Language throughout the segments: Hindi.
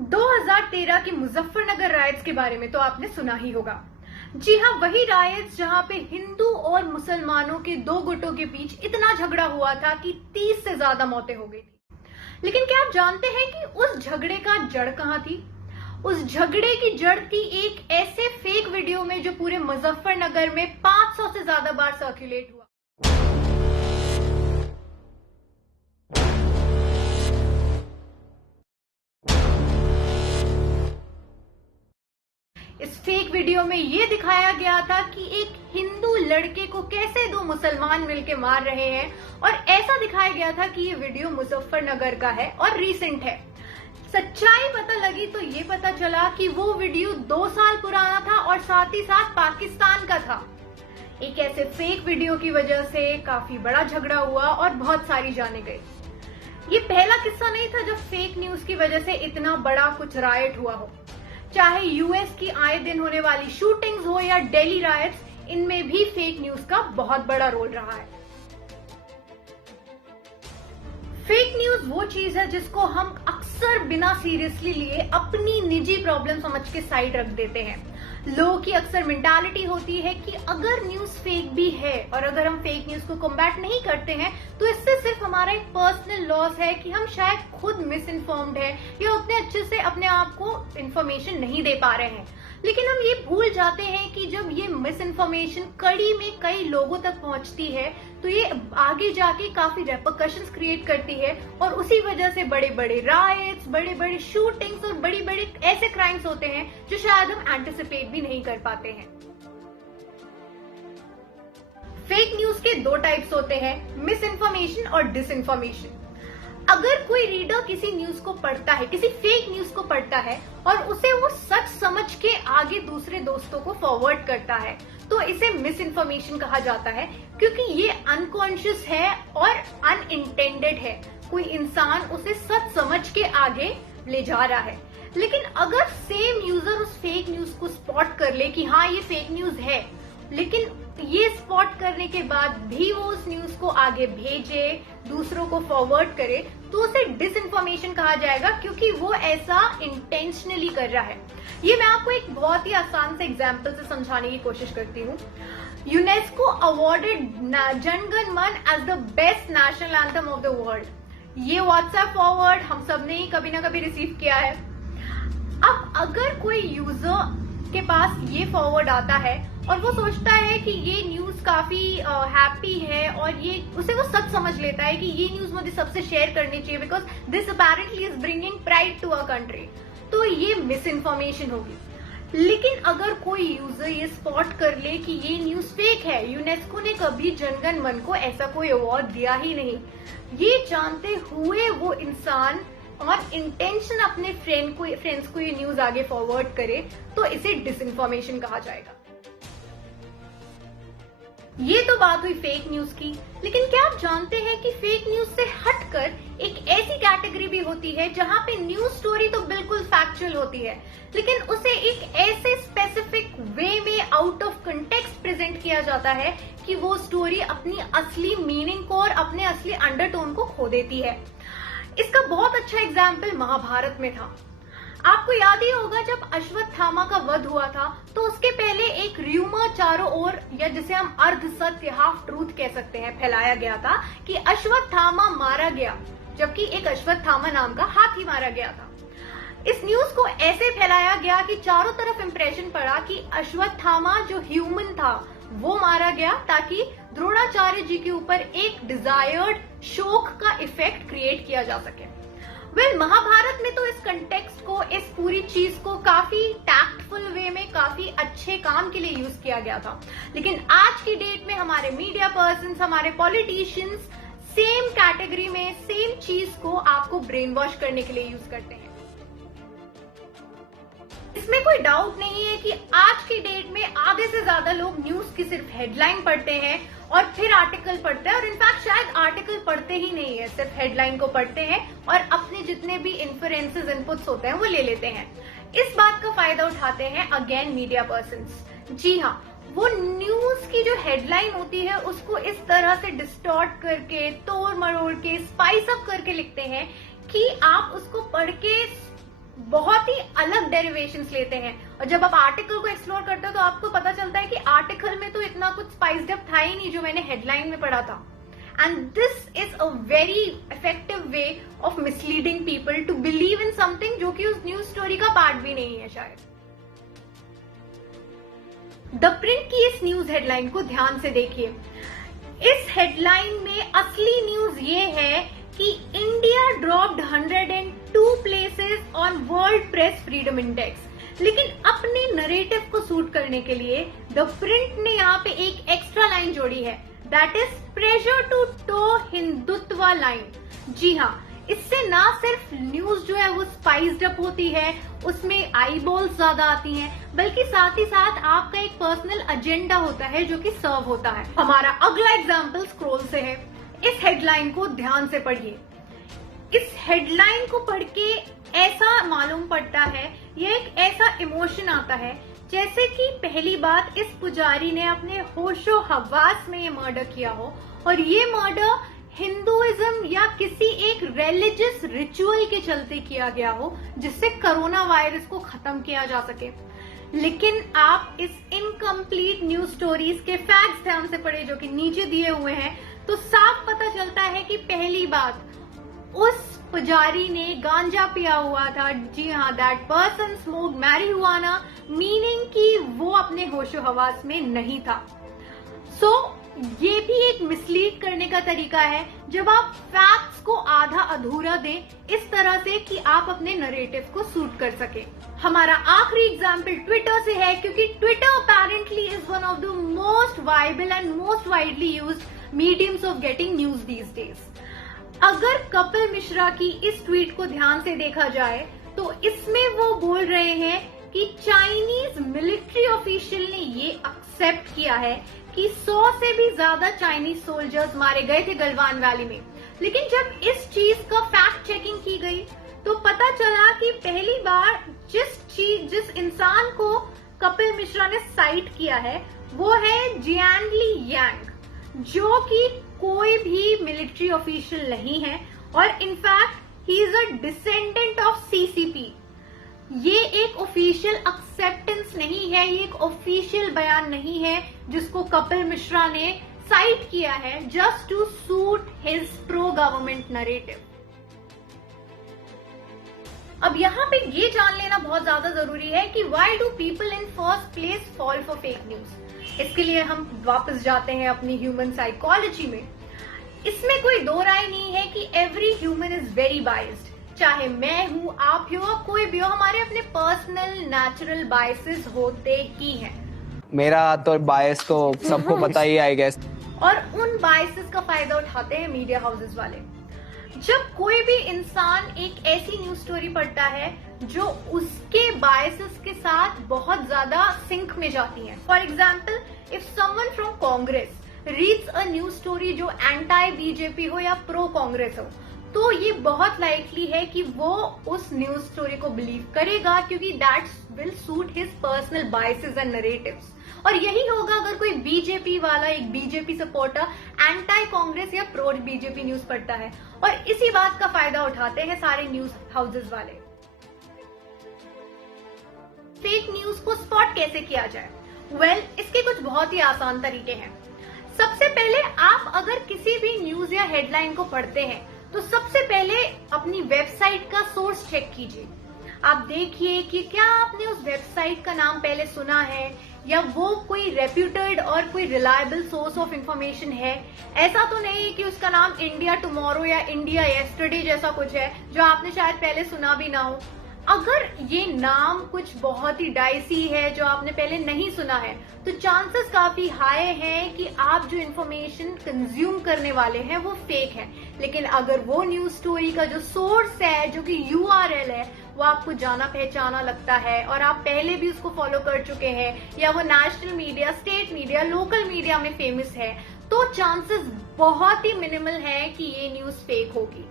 2013 की मुजफ्फरनगर रायट्स के बारे में तो आपने सुना ही होगा। जी हाँ, वही रायट्स जहां पे हिंदू और मुसलमानों के दो गुटों के बीच इतना झगड़ा हुआ था कि 30 से ज्यादा मौतें हो गई थी। लेकिन क्या आप जानते हैं कि उस झगड़े का जड़ कहां थी? उस झगड़े की जड़ थी एक ऐसे फेक वीडियो में जो पूरे मुजफ्फरनगर में 500 से ज्यादा बार सर्कुलेट हुआ। इस फेक वीडियो में यह दिखाया गया था कि एक हिंदू लड़के को कैसे दो मुसलमान मिलकर मार रहे हैं, और ऐसा दिखाया गया था कि ये वीडियो मुजफ्फरनगर का है और रीसेंट है। सच्चाई पता लगी तो ये पता चला कि वो वीडियो 2 साल पुराना था और साथ ही साथ पाकिस्तान का था। एक ऐसे फेक वीडियो की वजह से काफी बड़ा झगड़ा हुआ और बहुत सारी जाने गई। ये पहला किस्सा नहीं था जब फेक न्यूज की वजह से इतना बड़ा कुछ रायट हुआ हो। चाहे यूएस की आए दिन होने वाली शूटिंग्स हो या दिल्ली रायट्स, इनमें भी फेक न्यूज का बहुत बड़ा रोल रहा है। फेक न्यूज वो चीज है जिसको हम अक्सर बिना सीरियसली लिए अपनी निजी प्रॉब्लम समझ के साइड रख देते हैं। लोगों की अक्सर मेंटालिटी होती है कि अगर न्यूज फेक भी है और अगर हम फेक न्यूज को कॉम्बैट नहीं करते हैं तो इससे सिर्फ हमारा एक पर्सनल लॉस है कि हम शायद खुद मिस इन्फॉर्म्ड है या उतने अच्छे से अपने आप को इन्फॉर्मेशन नहीं दे पा रहे हैं। लेकिन हम ये भूल जाते हैं कि जब ये मिस इन्फॉर्मेशन कड़ी में कई लोगों तक पहुंचती है तो ये आगे जाके काफी रेपरकशंस क्रिएट करती है, और उसी वजह से बड़े बड़े राइट्स, बड़े बड़े शूटिंग्स और बड़ी बड़ी ऐसे क्राइम्स होते हैं जो शायद हम एंटिसिपेट भी नहीं कर पाते हैं। फेक न्यूज के 2 टाइप्स होते हैं, मिस इन्फॉर्मेशन और डिस इन्फॉर्मेशन। अगर कोई रीडर किसी न्यूज को पढ़ता है, किसी फेक न्यूज को पढ़ता है और उसे वो सच समझ के आगे दूसरे दोस्तों को फॉरवर्ड करता है तो इसे मिस इन्फॉर्मेशन कहा जाता है, क्योंकि ये अनकॉन्शियस है और अनइंटेंडेड है। कोई इंसान उसे सच समझ के आगे ले जा रहा है। लेकिन अगर सेम यूजर उस फेक न्यूज को स्पॉट कर ले कि हाँ ये फेक न्यूज है, लेकिन ये स्पॉट करने के बाद भी वो उस न्यूज को आगे भेजे, दूसरों को फॉरवर्ड करे, तो उसे डिसइंफॉर्मेशन कहा जाएगा, क्योंकि वो ऐसा इंटेंशनली कर रहा है। ये मैं आपको एक बहुत ही आसान से एग्जांपल से समझाने की कोशिश करती हूँ। UNESCO awarded Jana Gana Mana as the best national anthem of the world. ये व्हाट्सएप फॉरवर्ड हम सब ने ही कभी ना कभी रिसीव किया है। अब अगर कोई यूजर के पास ये फॉरवर्ड आता है और वो सोचता है कि ये न्यूज काफी हैप्पी है और ये उसे वो सच समझ लेता है कि ये न्यूज मुझे सबसे शेयर करनी चाहिए because this apparently is bringing pride to a country, तो ये मिस इन्फॉर्मेशन होगी। लेकिन अगर कोई यूजर ये स्पॉट कर ले कि ये न्यूज फेक है, यूनेस्को ने कभी जनगण मन को ऐसा कोई अवार्ड दिया ही नहीं, ये जानते हुए वो इंसान और इंटेंशन अपने फ्रेंड्स को ये न्यूज आगे फॉरवर्ड करे, तो इसे डिसइंफॉर्मेशन कहा जाएगा। ये तो बात हुई फेक न्यूज की, लेकिन क्या आप जानते हैं कि फेक न्यूज से हटकर एक ऐसी कैटेगरी भी होती है जहां पे न्यूज स्टोरी तो बिल्कुल फैक्चुअल होती है, लेकिन उसे एक ऐसे स्पेसिफिक वे में आउट ऑफ कंटेक्स्ट प्रेजेंट किया जाता है कि वो स्टोरी अपनी असली मीनिंग को और अपने असली अंडरटोन को खो देती है। इसका बहुत अच्छा एग्जाम्पल महाभारत में था। आपको याद ही होगा जब अश्वत्थामा का वध हुआ था तो उसके पहले एक र्यूमर चारों ओर, या जिसे हम अर्ध सत्य, हाफ ट्रूथ कह सकते हैं, फैलाया गया था कि अश्वत्थामा मारा गया, जबकि एक अश्वत्थामा नाम का हाथी मारा गया था। इस न्यूज को ऐसे फैलाया गया कि चारों तरफ इंप्रेशन पड़ा कि अश्वत्थामा जो ह्यूमन था वो मारा गया, ताकि द्रोणाचार्य जी के ऊपर एक डिजायर्ड शोक का इफेक्ट क्रिएट किया जा सके। महाभारत में तो इस कंटेक्स्ट को, इस पूरी चीज को काफी टैक्टफुल वे में, काफी अच्छे काम के लिए यूज किया गया था। लेकिन आज की डेट में हमारे मीडिया पर्सन्स, हमारे पॉलिटिशियंस सेम कैटेगरी में सेम चीज को आपको ब्रेन वॉश करने के लिए यूज करते हैं। इसमें कोई डाउट नहीं है कि आज की डेट में आधे से ज्यादा लोग न्यूज की सिर्फ हेडलाइन पढ़ते हैं और फिर आर्टिकल पढ़ते हैं, और इनफैक्ट शायद आर्टिकल पढ़ते ही नहीं है, सिर्फ हेडलाइन को पढ़ते हैं और अपने जितने भी इन्फ्लुएंसेस, इनपुट्स होते हैं वो ले लेते हैं। इस बात का फायदा उठाते हैं अगेन मीडिया पर्सन्स। जी हाँ, वो न्यूज की जो हेडलाइन होती है उसको इस तरह से डिस्टॉर्ट करके, तोड़ मरोड़ के, स्पाइस अप करके लिखते हैं कि आप उसको पढ़ के बहुत ही अलग डेरिवेशंस लेते हैं। और जब आप आर्टिकल को एक्सप्लोर करते हो तो आपको पता चलता है कि आर्टिकल में तो इतना कुछ स्पाइस्ड अप था ही नहीं जो मैंने हेडलाइन में पढ़ा था। And this is a very effective way of misleading people to believe in something जो कि उस न्यूज स्टोरी का पार्ट भी नहीं है शायद। द प्रिंट की इस न्यूज हेडलाइन को ध्यान से देखिए। इस हेडलाइन में असली न्यूज ये है कि India dropped 102 places on world press freedom index. लेकिन अपने नरेटिव को सूट करने के लिए द प्रिंट ने यहाँ पे एक एक्स्ट्रा लाइन जोड़ी है, that is pressure to toe Hindutva line. जी हाँ, इससे ना सिर्फ न्यूज जो है वो स्पाइस्ड अप होती है, उसमें आई बॉल्स ज्यादा आती हैं, बल्कि साथ ही साथ आपका एक पर्सनल एजेंडा होता है जो कि सर्व होता है। हमारा अगला एग्जाम्पल स्क्रॉल से है। इस हेडलाइन को ध्यान से पढ़िए। इस हेडलाइन को पढ़ के ऐसा मालूम पड़ता है, ये एक ऐसा इमोशन आता है जैसे कि पहली बात इस पुजारी ने अपने होशो हवास में ये मर्डर किया हो, और ये मर्डर हिंदुइज्म या किसी एक रिलीजियस रिचुअल के चलते किया गया हो जिससे कोरोना वायरस को खत्म किया जा सके। लेकिन आप इस इनकम्प्लीट न्यूज स्टोरीज के फैक्ट्स ध्यान से पढ़े जो कि नीचे दिए हुए हैं, तो साफ पता चलता है कि पहली बात, उस पुजारी ने गांजा पिया हुआ था। जी हाँ, that person smoked marijuana, meaning कि वो अपने होशो हवास में नहीं था। सो ये भी एक मिसलीड करने का तरीका है जब आप फैक्ट्स को आधा अधूरा दें इस तरह से कि आप अपने नरेटिव को सूट कर सके। हमारा आखिरी एग्जाम्पल ट्विटर से है, क्योंकि Twitter apparently is one of the most viable and most widely used mediums of getting news these days. अगर कपिल मिश्रा की इस ट्वीट को ध्यान से देखा जाए तो इसमें वो बोल रहे हैं कि चाइनीज मिलिट्री ऑफिशियल ने ये एक्सेप्ट किया है कि 100 से भी ज्यादा चाइनीज सोल्जर्स मारे गए थे गलवान वैली में। लेकिन जब इस चीज का फैक्ट चेकिंग की गई तो पता चला कि पहली बार जिस इंसान को कपिल मिश्रा ने साइट किया है वो है जियानली यांग, जो कि कोई भी मिलिट्री ऑफिशियल नहीं है, और in fact he is a descendant of CCP. ये एक ऑफिशियल एक्सेप्टेंस नहीं है, ये एक ऑफिशियल बयान नहीं है जिसको कपिल मिश्रा ने साइट किया है just to suit his pro government narrative. अब यहाँ पे ये जान लेना बहुत ज्यादा जरूरी है कि why do people in first place fall for fake news. इसके लिए हम वापस जाते हैं अपनी ह्यूमन साइकोलॉजी में। इसमें कोई दो राय नहीं है कि every human is very biased. चाहे मैं हूं, आप हो, कोई भी हो, हमारे अपने पर्सनल नेचुरल बायसेस होते ही हैं। मेरा तो बायस तो सबको पता ही आई गेस। और उन बायसेस का फायदा उठाते हैं मीडिया हाउसेस वाले। जब कोई भी इंसान एक ऐसी न्यूज स्टोरी पढ़ता है जो उसके बायसेस के साथ बहुत ज्यादा सिंक में जाती है, for example if someone from Congress reads a news story जो एंटी बीजेपी हो या प्रो कांग्रेस हो, तो ये बहुत लाइकली है कि वो उस न्यूज स्टोरी को बिलीव करेगा, क्योंकि that will suit his personal biases and narratives. और यही होगा अगर कोई बीजेपी वाला, एक बीजेपी सपोर्टर एंटी कांग्रेस या प्रो बीजेपी न्यूज पढ़ता है, और इसी बात का फायदा उठाते हैं सारे न्यूज हाउसेस वाले। फेक न्यूज को स्पॉट कैसे किया जाए? वेल, इसके कुछ बहुत ही आसान तरीके हैं। सबसे पहले आप अगर किसी भी न्यूज या हेडलाइन को पढ़ते हैं तो सबसे पहले अपनी वेबसाइट का सोर्स चेक कीजिए। आप देखिए कि क्या आपने उस वेबसाइट का नाम पहले सुना है या वो कोई रेप्यूटेड और कोई रिलायबल सोर्स ऑफ इंफॉर्मेशन है। ऐसा तो नहीं कि उसका नाम इंडिया टुमारो या इंडिया येस्टरडे जैसा कुछ है जो आपने शायद पहले सुना भी ना हो। अगर ये नाम कुछ बहुत ही डाइसी है जो आपने पहले नहीं सुना है, तो चांसेस काफी हाई हैं कि आप जो इन्फॉर्मेशन कंज्यूम करने वाले हैं वो फेक है। लेकिन अगर वो न्यूज स्टोरी का जो सोर्स है, जो कि यूआरएल है, वो आपको जाना पहचाना लगता है और आप पहले भी उसको फॉलो कर चुके हैं, या वो national media, state media, local media में फेमस है, तो चांसेस बहुत ही मिनिमल है कि ये न्यूज फेक होगी।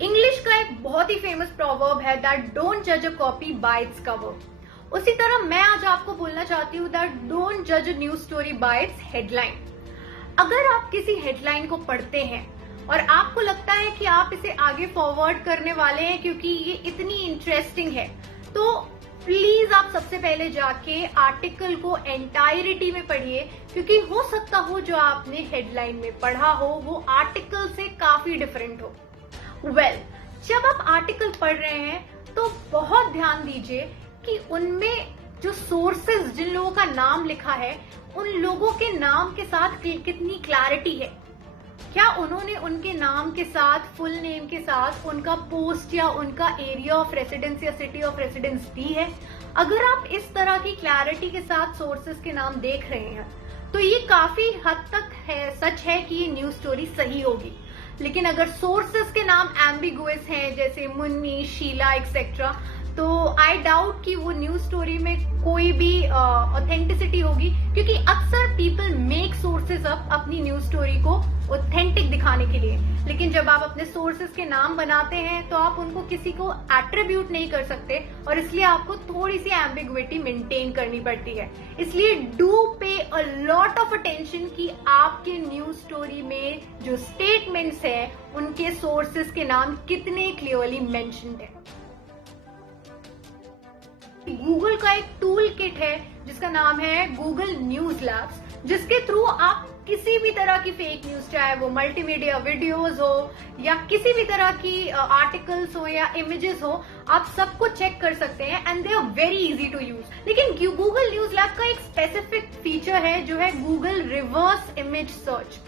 इंग्लिश का एक बहुत ही फेमस प्रोवर्ब है दैट डोंट जज a copy bye its cover. उसी तरह मैं आज आपको बोलना चाहती हूँ दैट डोंट जज a news story by it's headline. अगर आप किसी हेडलाइन को पढ़ते हैं और आपको लगता है कि आप इसे आगे फॉरवर्ड करने वाले हैं क्योंकि ये इतनी इंटरेस्टिंग है, तो प्लीज आप सबसे पहले जाके आर्टिकल को एंटायरिटी में पढ़िए, क्योंकि हो सकता हो जो आपने हेडलाइन में पढ़ा हो वो आर्टिकल से काफी डिफरेंट हो। जब आप आर्टिकल पढ़ रहे हैं तो बहुत ध्यान दीजिए कि उनमें जो सोर्सेज, जिन लोगों का नाम लिखा है, उन लोगों के नाम के साथ कितनी क्लैरिटी है। क्या उन्होंने उनके नाम के साथ, फुल नेम के साथ उनका पोस्ट या उनका एरिया ऑफ रेसिडेंस या सिटी ऑफ रेसिडेंस दी है? अगर आप इस तरह की क्लैरिटी के साथ सोर्सेज के नाम देख रहे हैं तो ये काफी हद तक सच है कि ये न्यूज स्टोरी सही होगी। लेकिन अगर सोर्सेस के नाम एम्बिगुअस हैं, जैसे मुन्नी, शीला एक्सेट्रा, तो आई डाउट कि वो न्यूज स्टोरी में कोई भी ऑथेंटिसिटी होगी, क्योंकि अक्सर पीपल मेक सोर्सेज अप अपनी न्यूज स्टोरी को ऑथेंटिक दिखाने के लिए। लेकिन जब आप अपने सोर्सेज के नाम बनाते हैं तो आप उनको किसी को एट्रीब्यूट नहीं कर सकते, और इसलिए आपको थोड़ी सी एम्बिगुइटी मेंटेन करनी पड़ती है। इसलिए डू पे अ लॉट ऑफ अटेंशन कि आपके न्यूज स्टोरी में जो स्टेटमेंट्स हैं उनके सोर्सेज के नाम कितने क्लियरली मेंशन्ड है। गूगल का एक टूल किट है जिसका नाम है गूगल न्यूज लैब्स, जिसके थ्रू आप किसी भी तरह की फेक न्यूज, चाहे वो मल्टीमीडिया वीडियोस हो या किसी भी तरह की आर्टिकल्स हो या इमेजेस हो, आप सबको चेक कर सकते हैं and they are very easy to use. लेकिन गूगल न्यूज लैब का एक स्पेसिफिक फीचर है जो है Google reverse image search.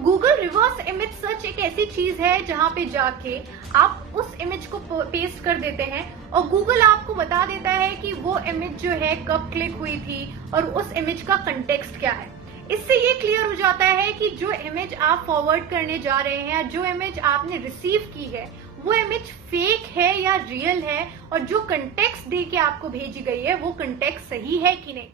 Google reverse image search एक ऐसी चीज है जहां पे जाके आप उस इमेज को पेस्ट कर देते हैं और गूगल आपको बता देता है कि वो इमेज जो है कब क्लिक हुई थी और उस इमेज का कंटेक्स्ट क्या है। इससे ये क्लियर हो जाता है कि जो इमेज आप फॉरवर्ड करने जा रहे हैं या जो इमेज आपने रिसीव की है वो इमेज फेक है या रियल है, और जो कंटेक्स्ट दे के आपको भेजी गई है वो कंटेक्स्ट सही है कि नहीं।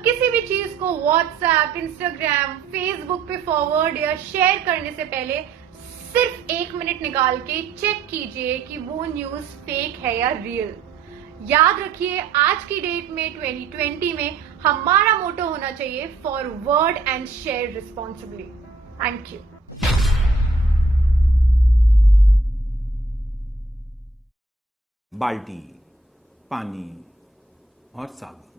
किसी भी चीज को व्हाट्सएप, इंस्टाग्राम, फेसबुक पे फॉरवर्ड या शेयर करने से पहले सिर्फ 1 मिनट निकाल के चेक कीजिए कि वो न्यूज फेक है या रियल। याद रखिए, आज की डेट में 2020 में हमारा मोटो होना चाहिए forward and share responsibly. Thank you. बाल्टी, पानी और साबुन।